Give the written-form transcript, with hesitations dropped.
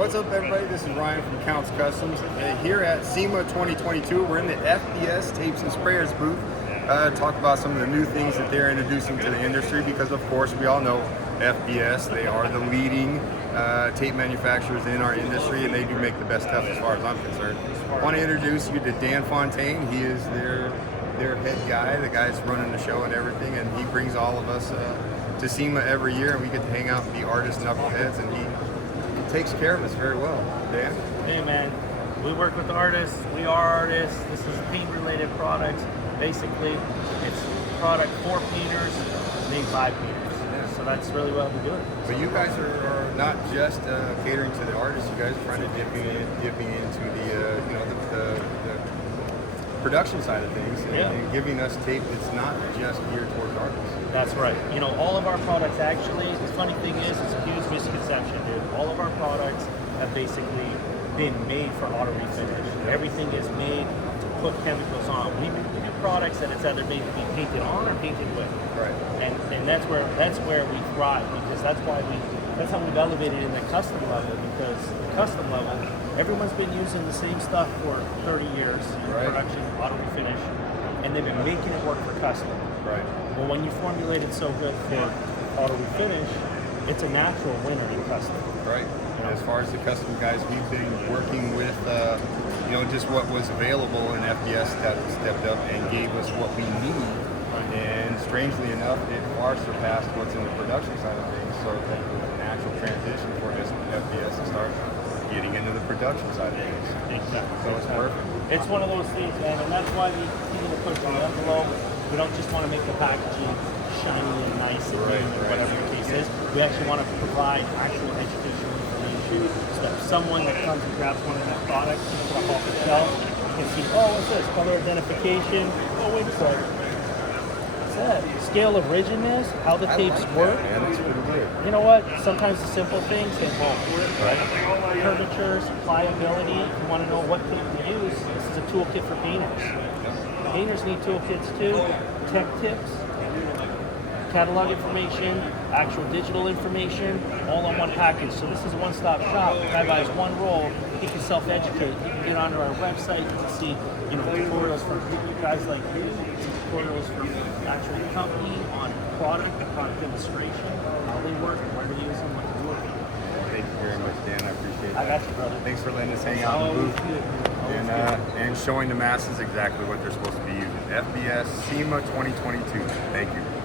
What's up, everybody? This is Ryan from Kustoms. Here at SEMA 2022, we're in the FBS Tapes and Sprayers booth. Talk about some of the new things that they're introducing to the industry because, of course, we all know FBS. They are the leading tape manufacturers in our industry, and they do make the best stuff as far as I'm concerned. I want to introduce you to Dan Fontaine. He is their head guy, the guy's running the show and everything, and he brings all of us to SEMA every year, and we get to hang out and be artist knuckleheads, and he takes care of us very well. Dan? Hey man, we work with artists, we are artists, this is paint-related products. Basically, it's product for painters, made by painters. So that's really what we're doing. But you guys are not just catering to the artists, you guys are trying to dipping into the production side of things and giving us tape that's not just geared towards artists. That's right. You know, all of our products actually, the funny thing is, it's a huge misconception, dude. All of our products have basically been made for auto refinish. Everything is made to put chemicals on. We do products that it's either made to be painted on or painted with. Right. And that's where we thrive, because that's how we've elevated in the custom level, because the custom level, everyone's been using the same stuff for 30 years in production, auto refinish, and they've been making it work for custom. Right. Well, when you formulate it so good for auto refinish, it's a natural winner in custom. Right. And as far as the custom guys, we've been working with, just what was available in FBS that stepped up and gave us what we need. And strangely enough, it far surpassed what's in the production side of things. So that was a natural transition for us FBS to start getting into the production side of things. Exactly. So it's perfect. It's one of those things, man, and that's why we continue to push the envelope. We don't just want to make the packaging shiny and nice and whatever the case is. We actually want to provide actual educational information so that someone that comes and grabs one of that product and put up off the shelf can see, oh, what's this? Color identification. Oh, wait a second. What's that? Scale of rigidness, how the tapes work. Man, that's pretty good. You know what? Sometimes the simple things involve curvatures, pliability. If you want to know what tape to use, this is a toolkit for painters. Painters need toolkits too, tech tips, catalog information, actual digital information, all on one package. So this is a one-stop shop. The guy buys one roll, he can self-educate. He can get onto our website, you can see tutorials from guys like you, tutorials from actual company on product demonstration, how they work, where to use them, what to do with them. Thank you very much, Dan. I appreciate that. I got you, brother. Thanks for letting us hang out in the booth and showing the masses exactly what they're supposed to be using. FBS SEMA 2022. Thank you.